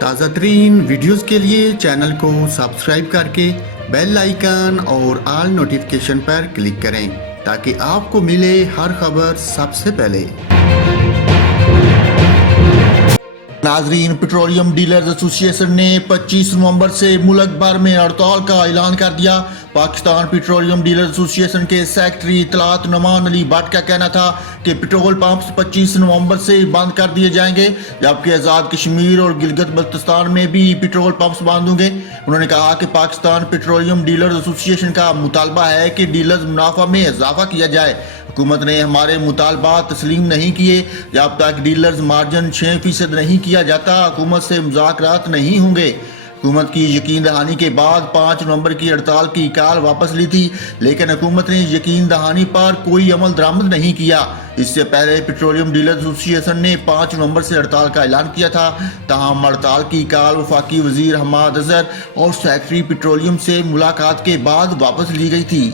تازہ ترین ویڈیوز کے لیے چینل کو سبسکرائب کر کے بیل آئیکن اور آل نوٹیفیکیشن پر کلک کریں تاکہ آپ کو ملے ہر خبر سب سے پہلے۔ ناظرین، پیٹرولیم ڈیلرز ایسوسی ایشن نے 25 نومبر سے ملک بھر میں ہڑتال کا اعلان کر دیا۔ پاکستان پیٹرولیم ڈیلرز ایسوسی ایشن کے سیکرٹری اطلاعات نعمان علی بٹ کا کہنا تھا کہ پیٹرول پمپس 25 نومبر سے بند کر دیے جائیں گے، جبکہ آزاد کشمیر اور گلگت بلتستان میں بھی پیٹرول پمپس بند ہوں گے۔ انہوں نے کہا کہ پاکستان پیٹرولیم ڈیلرز ایسوسی ایشن کا مطالبہ ہے کہ ڈیلرز منافع میں اضافہ کیا جائے۔ حکومت نے ہمارے مطالبات تسلیم نہیں کیے۔ جب تک ڈیلرز مارجن 6% نہیں کیا جاتا، حکومت سے مذاکرات نہیں ہوں گے۔ حکومت کی یقین دہانی کے بعد 5 نومبر کی ہڑتال کی کال واپس لی تھی، لیکن حکومت نے یقین دہانی پر کوئی عمل درآمد نہیں کیا۔ اس سے پہلے پیٹرولیم ڈیلرز ایسوسی ایشن نے 5 نومبر سے ہڑتال کا اعلان کیا تھا، تاہم ہڑتال کی کال وفاقی وزیر حماد اظہر اور سیکرٹری پیٹرولیم سے ملاقات کے بعد واپس لی گئی تھی۔